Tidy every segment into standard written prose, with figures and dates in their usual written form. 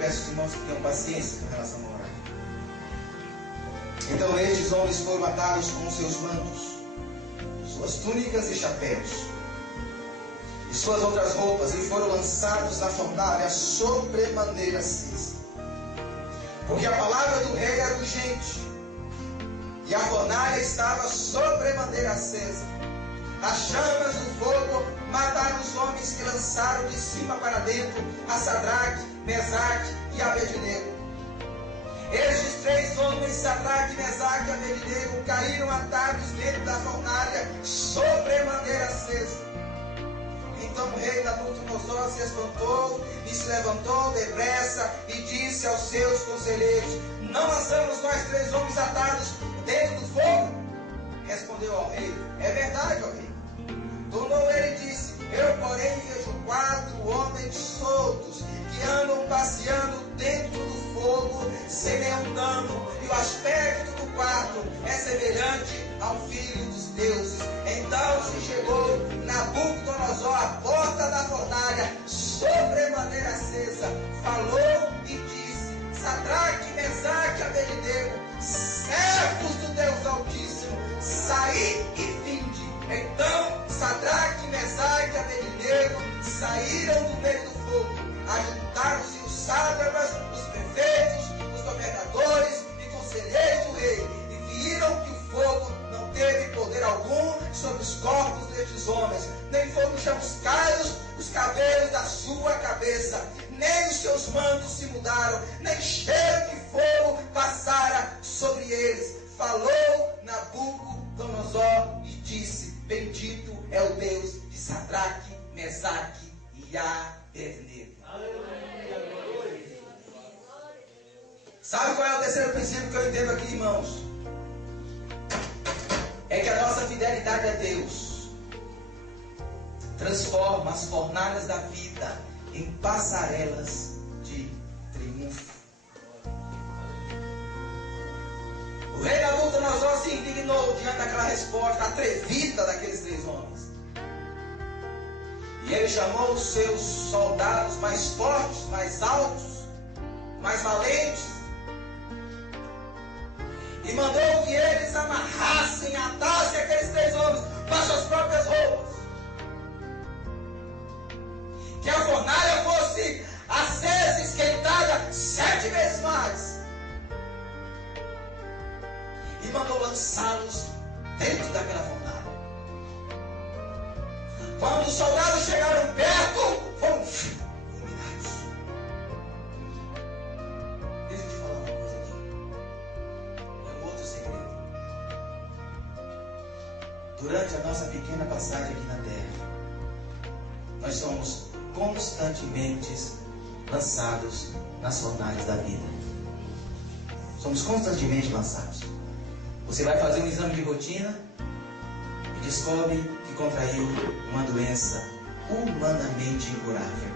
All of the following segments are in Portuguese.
peço aos irmãos que tenham paciência com relação ao horário. Então estes homens foram atados com seus mantos, suas túnicas e chapéus, e suas outras roupas, e foram lançados na fornalha sobremaneira acesa. Porque a palavra do rei era urgente, e a fornalha estava sobremaneira acesa. As chamas do fogo mataram os homens que lançaram de cima para dentro a Sadraque, Mesaque e Abednego. Estes 3 homens, Sadraque, Mesaque e Abednego, caíram atados dentro da fornalha sobremaneira acesa. Então o rei Nabucodonosor se espantou e se levantou depressa e disse aos seus conselheiros: não lançamos nós 3 homens atados dentro do fogo? Respondeu ao rei: é verdade, ó rei. Tornou ele e disse: eu porém vejo 4 homens soltos que andam passeando dentro do fogo sem nenhum dano, e o aspecto do quarto é semelhante ao filho dos deuses. Então se chegou Nabucodonosor à porta da fornalha sobremaneira acesa, falou e disse: Sadraque, Mesaque e Abednego, servos do Deus Altíssimo, saí e vinde. Então Sadraque, Mesaque e Abednego saíram do meio do fogo. Ajuntaram-se os sátrapas, os prefeitos, os governadores e conselheiros do rei, e viram que o fogo não teve poder algum sobre os corpos destes homens, nem foram chamuscados os cabelos da sua cabeça, nem os seus mantos se mudaram, nem cheiro de fogo passara sobre eles. Falou Nabucodonosor e disse: bendito é o Deus de Sadraque, Mesaque e Abednego. Sabe qual é o terceiro princípio que eu entendo aqui, irmãos? É que a nossa fidelidade a Deus transforma as fornalhas da vida em passarelas de triunfo. O rei Nabucodonosor se indignou diante daquela resposta atrevida daqueles 3 homens. E ele chamou os seus soldados mais fortes, mais altos, mais valentes, e mandou que eles amarrassem, atassem aqueles 3 homens com as suas próprias roupas, que a fornalha fosse acesa, esquentada 7 vezes mais, e mandou lançá-los dentro daquela fornalha. Quando os soldados chegaram perto, foram fulminados. Deixa eu te falar uma coisa aqui. É um outro segredo. Durante a nossa pequena passagem aqui na terra, nós somos constantemente lançados nas fornalhas da vida. Somos constantemente lançados. Você vai fazer um exame de rotina e descobre que contraiu uma doença humanamente incurável.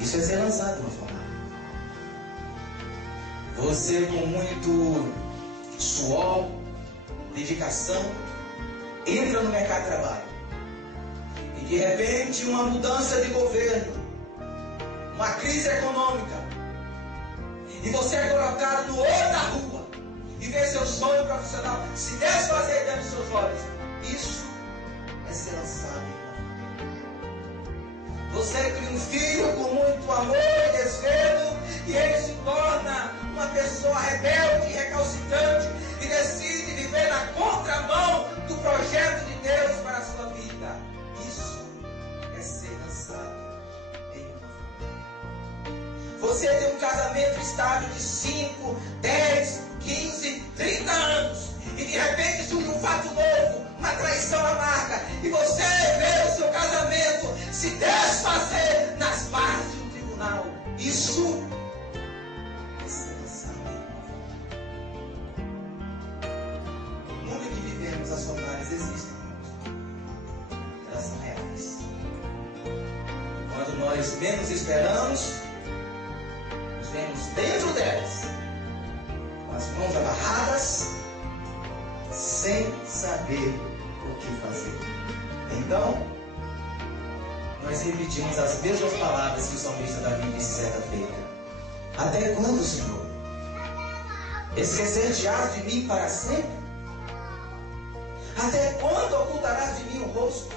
Isso é ser lançado na fornalha. Você, com muito suor, dedicação, entra no mercado de trabalho. E de repente uma mudança de governo, uma crise econômica, e você é colocado no olho da rua e vê seu sonho profissional se desfazer diante dos seus olhos. Isso é ser lançado. Você cria um filho com muito amor e desvelo, e ele se torna uma pessoa rebelde e recalcitrante e decide viver na contramão do projeto de Deus para a sua vida. Isso é ser lançado em uma. Você tem um casamento estável de 5, 10, 15, 30 anos, e de repente surge um fato novo, uma traição amarga, e você vê o seu casamento se desfazer nas bases de um tribunal. Isso é ser lançado em uma. No mundo em que vivemos, as fornalhas existem, elas são reais. Quando nós menos esperamos, nos vemos dentro delas, com as mãos amarradas, sem saber o que fazer. Então, nós repetimos as mesmas palavras que o salmista Davi disse certa feita: Até quando, Senhor? Esquecer-te-ás de mim para sempre? Até quando ocultarás de mim o rosto?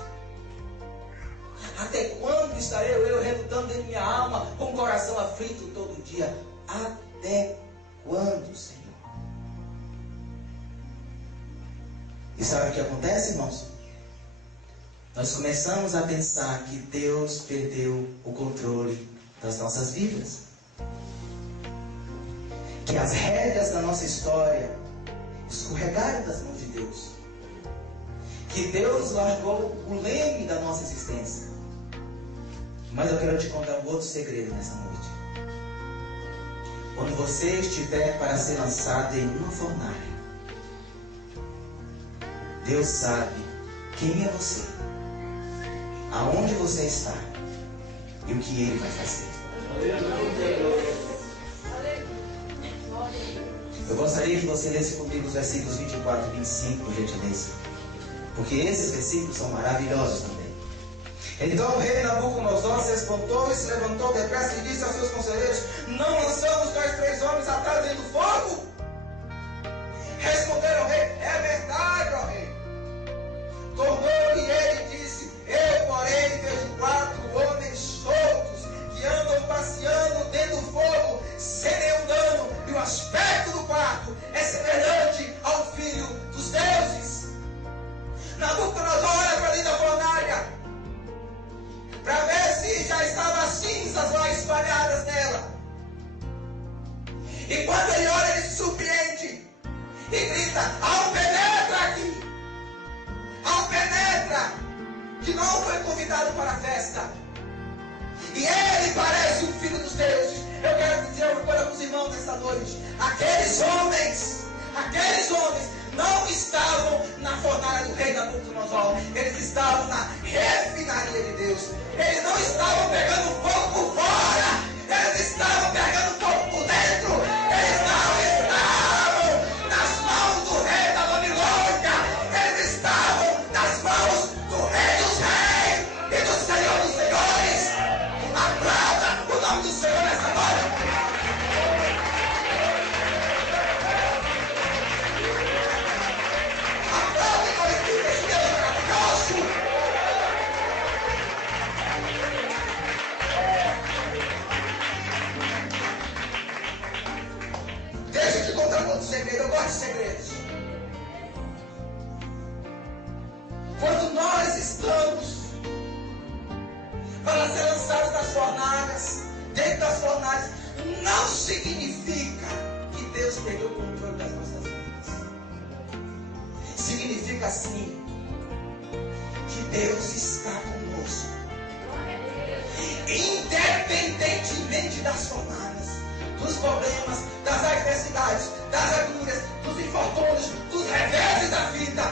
Até quando estarei eu relutando dentro de minha alma, com o coração aflito todo dia? Até quando, Senhor? E sabe o que acontece, irmãos? Nós começamos a pensar que Deus perdeu o controle das nossas vidas. Que as rédeas da nossa história escorregaram das mãos de Deus. Que Deus largou o leme da nossa existência. Mas eu quero te contar um outro segredo nessa noite. Quando você estiver para ser lançado em uma fornalha, Deus sabe quem é você, aonde você está e o que Ele vai fazer. Eu gostaria que você lesse comigo os versículos 24 e 25, por gentileza, porque esses versículos são maravilhosos também. Então o rei Nabucodonosor se espantou e se levantou depressa e disse aos seus conselheiros: não lançamos nós 3 homens atados dentro do fogo? Responderam ao rei: é verdade, ó rei. Tornou-lhe ele e disse: eu, porém, vejo 4 homens soltos que andam passeando dentro do fogo sem nenhum dano, e o aspecto do quarto é semelhante ao filho dos deuses. Nabucodonosor olha para dentro da fornalha para ver se já estavam as cinzas lá espalhadas nela. E quando ele olha, ele se surpreende e grita: alpenetra aqui! Alpenetra! Que não foi convidado para a festa. E ele parece um filho dos deuses. Eu quero dizer uma coisa para os irmãos nessa noite: aqueles homens não estavam na fornalha do rei Nabucodonosor. Eles estavam na refinaria de Deus. Eles não estavam pegando fogo por fora, eles estavam pegando fogo por dentro. Eles não estavam nas mãos do rei da Babilônia, eles estavam nas mãos do rei dos reis e do Senhor dos senhores. Aplauda o nome do Senhor nessa noite. Aplauda e glorifique esse Deus maravilhoso. Deixa eu te contar um outro segredo. Eu gosto de segredos. Quando nós estamos para ser lançados das fornalhas, dentro das fornalhas, não significa que Deus perdeu o controle das nossas vidas. Significa sim que Deus está conosco, independentemente das fornalhas, dos problemas, das adversidades, das agruras, dos infortúnios, dos reveses da vida.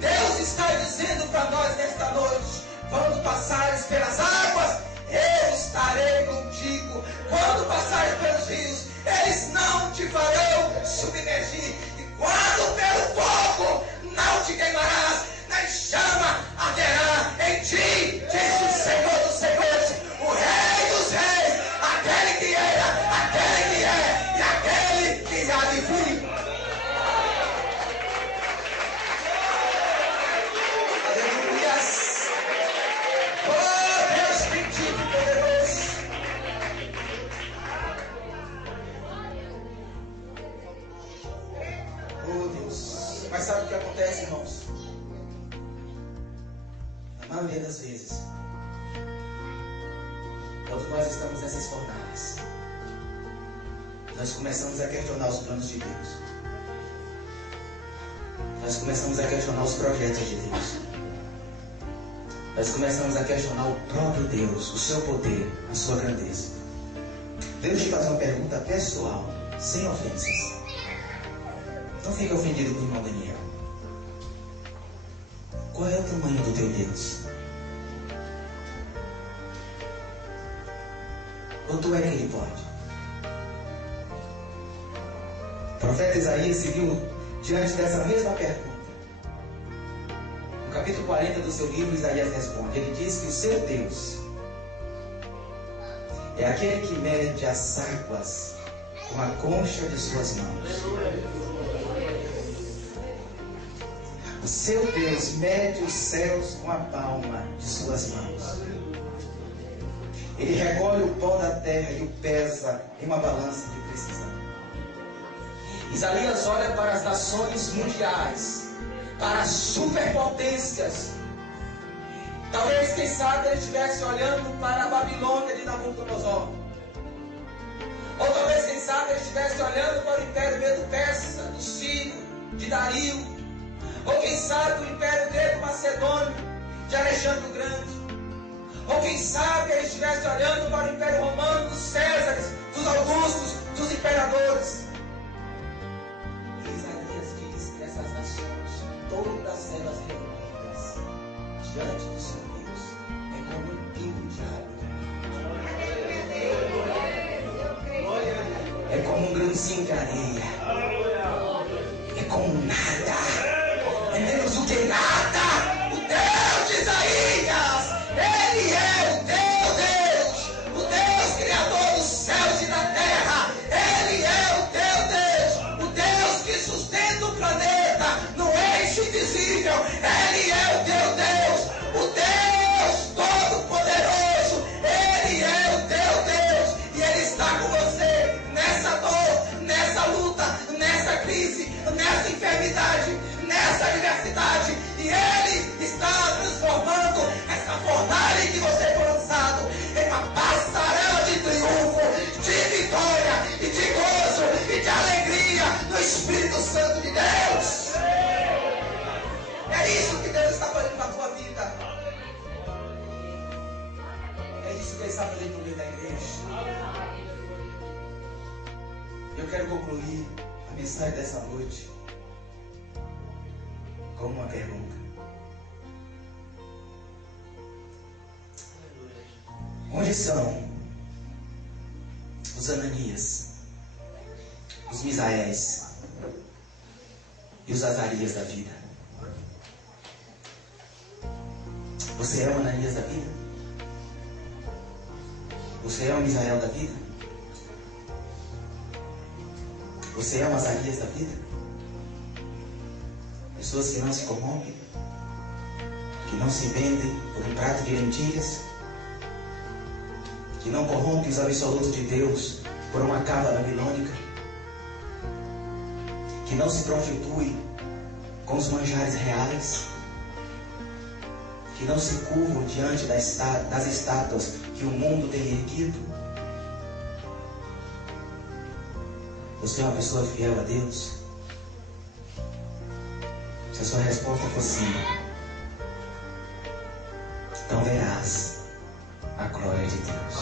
Deus está dizendo para nós nesta noite: quando passares pelas águas, eu estarei contigo. Quando passares pelos rios, eles não te farão submergir. E quando pelo fogo, não te queimarás, nem chama haverá em ti, diz o Senhor dos senhores, o Rei dos reis, aquele que era, aquele que é e aquele que há de vir. Aleluias! Oh, Deus bendito e poderoso! Oh, Deus! Mas sabe o que acontece, irmãos? Na maioria das vezes, quando nós estamos nessas fornalhas, nós começamos a questionar os planos de Deus. Nós começamos a questionar os projetos de Deus. Nós começamos a questionar o próprio Deus, o seu poder, a sua grandeza. Deus te faz uma pergunta pessoal, sem ofensas. Não fique ofendido com o irmão Daniel. Qual é o tamanho do teu Deus? Ou tu é que ele pode? O profeta Isaías se viu diante dessa mesma pergunta. No capítulo 40 do seu livro, Isaías responde. Ele diz que o seu Deus é aquele que mede as águas com a concha de suas mãos. O seu Deus mede os céus com a palma de suas mãos. Ele recolhe o pó da terra e o pesa em uma balança de precisão. Isaías olha para as nações mundiais, para as superpotências. Talvez, quem sabe, ele estivesse olhando para a Babilônia de Nabucodonosor. Ou talvez, quem sabe, ele estivesse olhando para o Império Medo-Persa, de Ciro, de Dario. Ou quem sabe o Império Greco-Macedônio, de Alexandre o Grande. Ou quem sabe ele estivesse olhando para o Império Romano, dos Césares, dos Augustos, dos imperadores. E Isaías diz que essas nações, todas elas reunidas diante do seu Deus, é como um pingo de água. É como um grãozinho de areia. É como nada. É menos do que nada. O Deus de Isaías, Ele é o teu Deus, o Deus criador dos céus e da terra. Ele é o teu Deus, o Deus que sustenta o planeta no eixo invisível. Ele é o teu Deus, o Deus todo-poderoso. Ele é o teu Deus e Ele está com você nessa dor, nessa luta, nessa crise, nessa enfermidade, nessa adversidade. E Ele está transformando essa fornalha em que você foi lançado em uma passarela de triunfo, de vitória e de gozo e de alegria no Espírito Santo de Deus. É isso que Deus está fazendo na tua vida. É isso que Ele está fazendo no meio da igreja. Eu quero concluir a mensagem dessa noite com uma pergunta. Onde são os Ananias, os Misaéis e os Azarias da vida? Você é o Ananias da vida? Você é o Misael da vida? Você é o Azarias da vida? Pessoas que não se corrompem, que não se vendem por um prato de lentilhas, que não corrompem os absolutos de Deus por uma cava babilônica, que não se prostituem com os manjares reais, que não se curvam diante das estátuas que o mundo tem erguido. Você é uma pessoa fiel a Deus? Se a sua resposta for sim, então verás a glória de Deus.